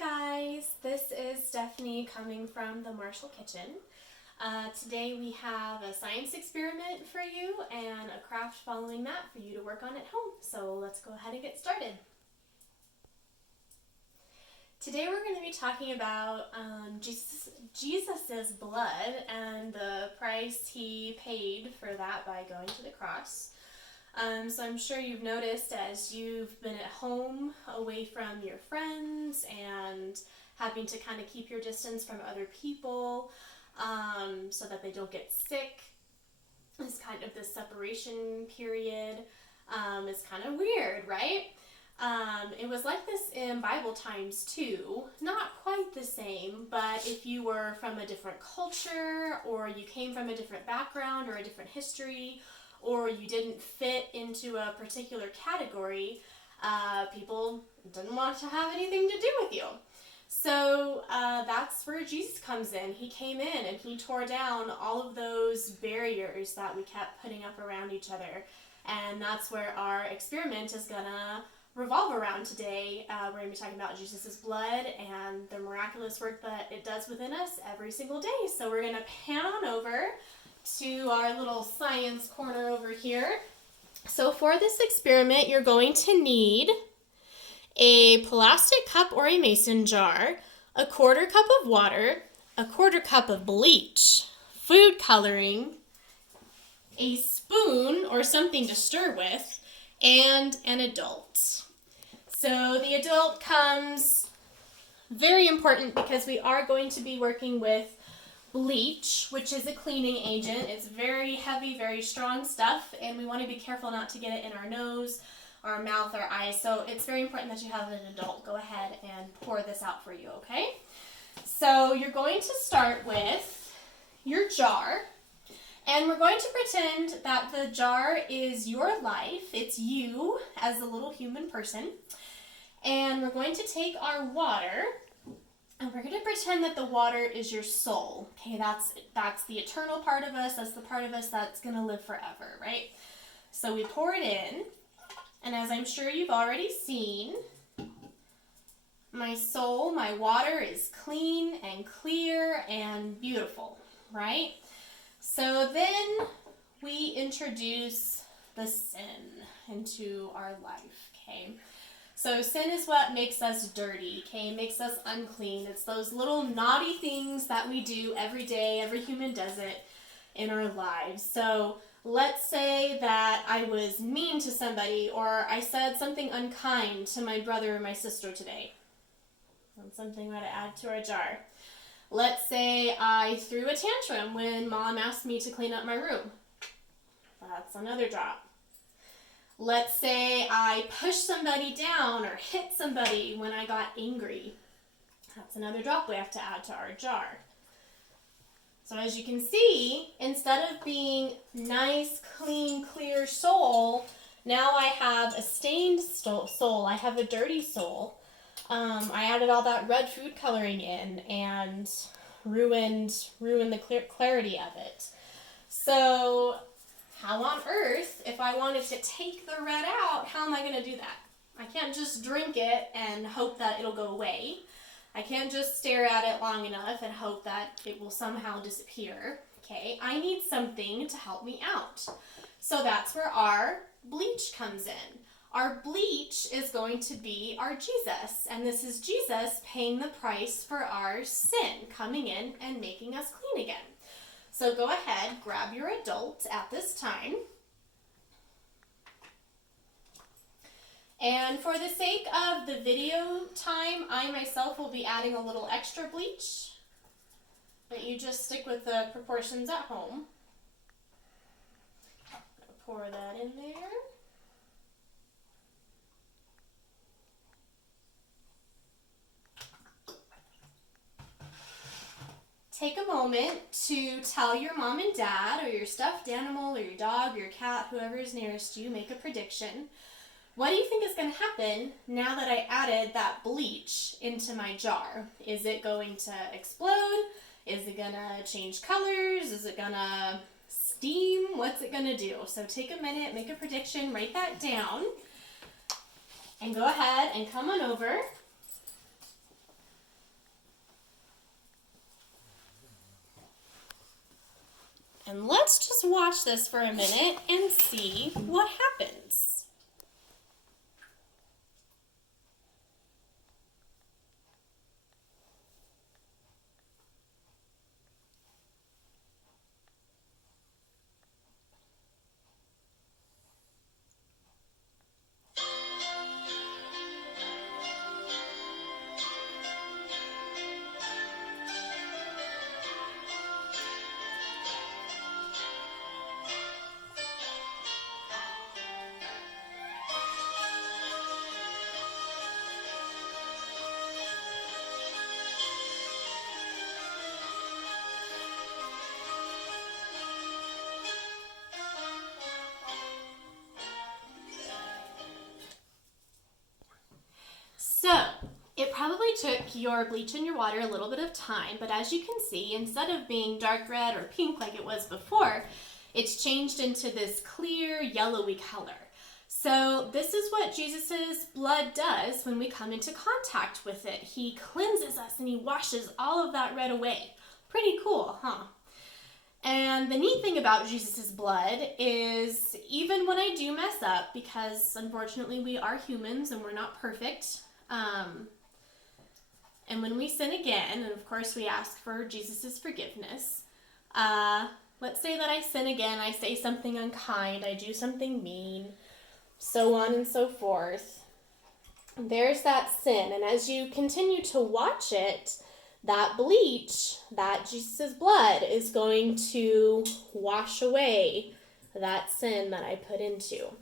guys, this is Stephanie coming from the Marshall Kitchen. Today we have a science experiment for you and a craft following that for you to work on at home. So let's go ahead and get started. Today we're going to be talking about Jesus's blood and the price he paid for that by going to the cross. So I'm sure you've noticed as you've been at home away from your friends and having to kind of keep your distance from other people so that they don't get sick, is kind of this separation period is kind of weird, right? It was like this in Bible times too. Not quite the same, but if you were from a different culture or you came from a different background or a different history, or you didn't fit into a particular category, people didn't want to have anything to do with you. So that's where Jesus comes in. He came in and he tore down all of those barriers that we kept putting up around each other. And that's where our experiment is going to revolve around today. We're going to be talking about Jesus' blood and the miraculous work that it does within us every single day. So we're going to pan on over to our little science corner over here. So for this experiment, you're going to need a plastic cup or a mason jar, a quarter cup of water, a quarter cup of bleach, food coloring, a spoon or something to stir with, and an adult. So the adult comes very important because we are going to be working with bleach, which is a cleaning agent. It's very heavy, very strong stuff, and we want to be careful not to get it in our nose, our mouth, our eyes. So it's very important that you have an adult go ahead and pour this out for you, okay? So you're going to start with your jar, and we're going to pretend that the jar is your life. It's you as a little human person. And we're going to take our water, and we're going to pretend that the water is your soul. Okay, that's the eternal part of us. That's the part of us that's going to live forever, right? So we pour it in, and as I'm sure you've already seen, my soul, my water is clean and clear and beautiful, right? So then we introduce the sin into our life, okay? So sin is what makes us dirty, okay? Makes us unclean. It's those little naughty things that we do every day. Every human does it in our lives. So let's say that I was mean to somebody, or I said something unkind to my brother or my sister today. That's something we ought to add to our jar. Let's say I threw a tantrum when Mom asked me to clean up my room. That's another drop. Let's say I pushed somebody down or hit somebody when I got angry. That's another drop we have to add to our jar. So as you can see, instead of being nice, clean, clear soul, now I have a stained soul. I have a dirty soul. I added all that red food coloring in and ruined the clarity of it. So how on earth, if I wanted to take the red out, how am I going to do that? I can't just drink it and hope that it'll go away. I can't just stare at it long enough and hope that it will somehow disappear. Okay, I need something to help me out. So that's where our bleach comes in. Our bleach is going to be our Jesus, and this is Jesus paying the price for our sin, coming in and making us clean again. So go ahead, grab your adult at this time. And for the sake of the video time, I myself will be adding a little extra bleach, but you just stick with the proportions at home. Pour that in there. Take a moment to tell your mom and dad or your stuffed animal or your dog or your cat, whoever is nearest you, make a prediction. What do you think is going to happen now that I added that bleach into my jar? Is it going to explode? Is it going to change colors? Is it going to steam? What's it going to do? So take a minute, make a prediction, write that down, and go ahead and come on over And let's just watch this for a minute and see what happens. So, it probably took your bleach in your water a little bit of time, but as you can see, instead of being dark red or pink like it was before, it's changed into this clear yellowy color. So this is what Jesus's blood does when we come into contact with it. He cleanses us and he washes all of that red away. Pretty cool, huh? And the neat thing about Jesus's blood is even when I do mess up, because unfortunately we are humans and we're not perfect, and when we sin again, and of course we ask for Jesus's forgiveness, let's say that I sin again, I say something unkind, I do something mean, so on and so forth. There's that sin, and as you continue to watch it, that bleach, that Jesus' blood is going to wash away that sin that I put into.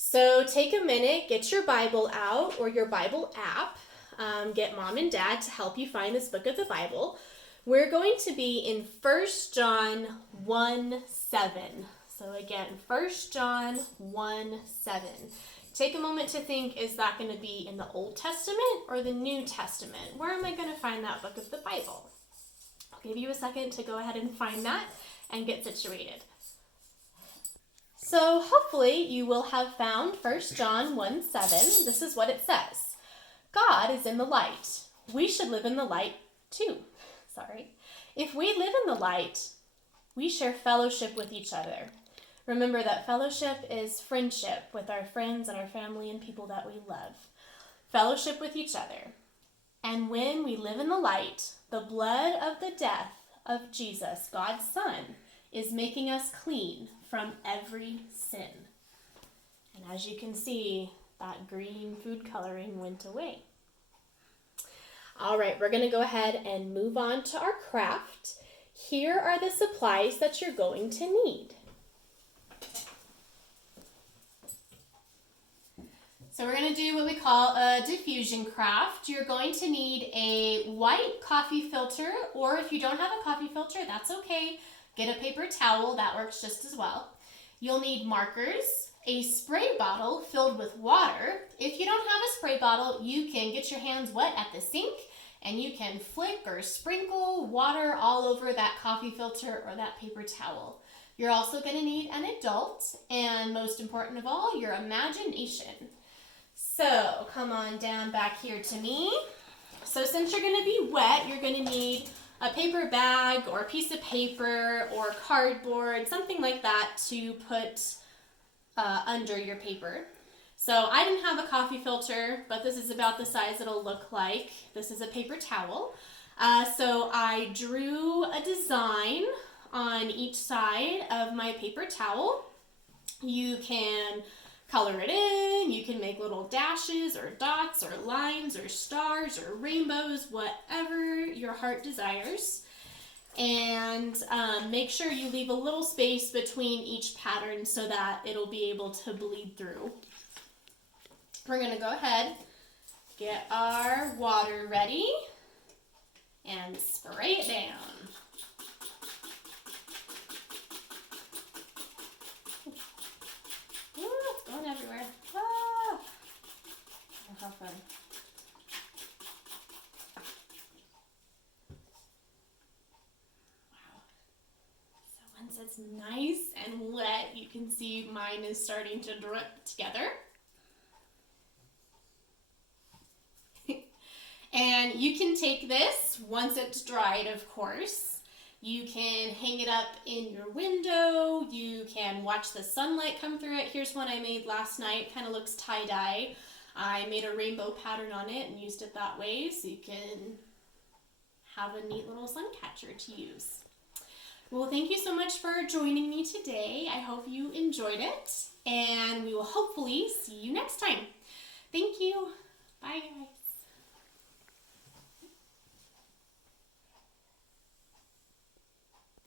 So take a minute, get your Bible out or your Bible app, get mom and dad to help you find this book of the Bible. We're going to be in 1 John 1:7. So again, 1 John 1:7. Take a moment to think, is that going to be in the Old Testament or the New Testament? Where am I going to find that book of the Bible? I'll give you a second to go ahead and find that and get situated. So hopefully you will have found 1 John 1:7. This is what it says. God is in the light. We should live in the light too. If we live in the light, we share fellowship with each other. Remember that fellowship is friendship with our friends and our family and people that we love. Fellowship with each other. And when we live in the light, the blood of the death of Jesus, God's Son, is making us clean from every sin. And as you can see, that green food coloring went away. All right, we're going to go ahead and move on to our craft. Here are the supplies that you're going to need. So we're going to do what we call a diffusion craft. You're going to need a white coffee filter, or if you don't have a coffee filter, that's okay. Get a paper towel, that works just as well. You'll need markers, a spray bottle filled with water. If you don't have a spray bottle, you can get your hands wet at the sink and you can flick or sprinkle water all over that coffee filter or that paper towel. You're also going to need an adult, and most important of all, your imagination. So come on down back here to me. So since you're going to be wet, you're going to need a paper bag or a piece of paper or cardboard, something like that to put under your paper. So I didn't have a coffee filter, but this is about the size it'll look like. This is a paper towel. So I drew a design on each side of my paper towel. You can color it in, you can make little dashes or dots or lines or stars or rainbows, whatever your heart desires. And make sure you leave a little space between each pattern so that it'll be able to bleed through. We're going to go ahead, get our water ready, and spray it down. Ooh, it's going everywhere. Ah! Oh, how fun. Wow. So once it's nice and wet, you can see mine is starting to drip together. And you can take this, once it's dried of course, You can hang it up in your window. You can watch the sunlight come through it. Here's one I made last night. Kind of looks tie-dye. I made a rainbow pattern on it and used it that way so you can have a neat little sun catcher to use. Well, thank you so much for joining me today. I hope you enjoyed it, and we will hopefully see you next time. Thank you. Bye, guys.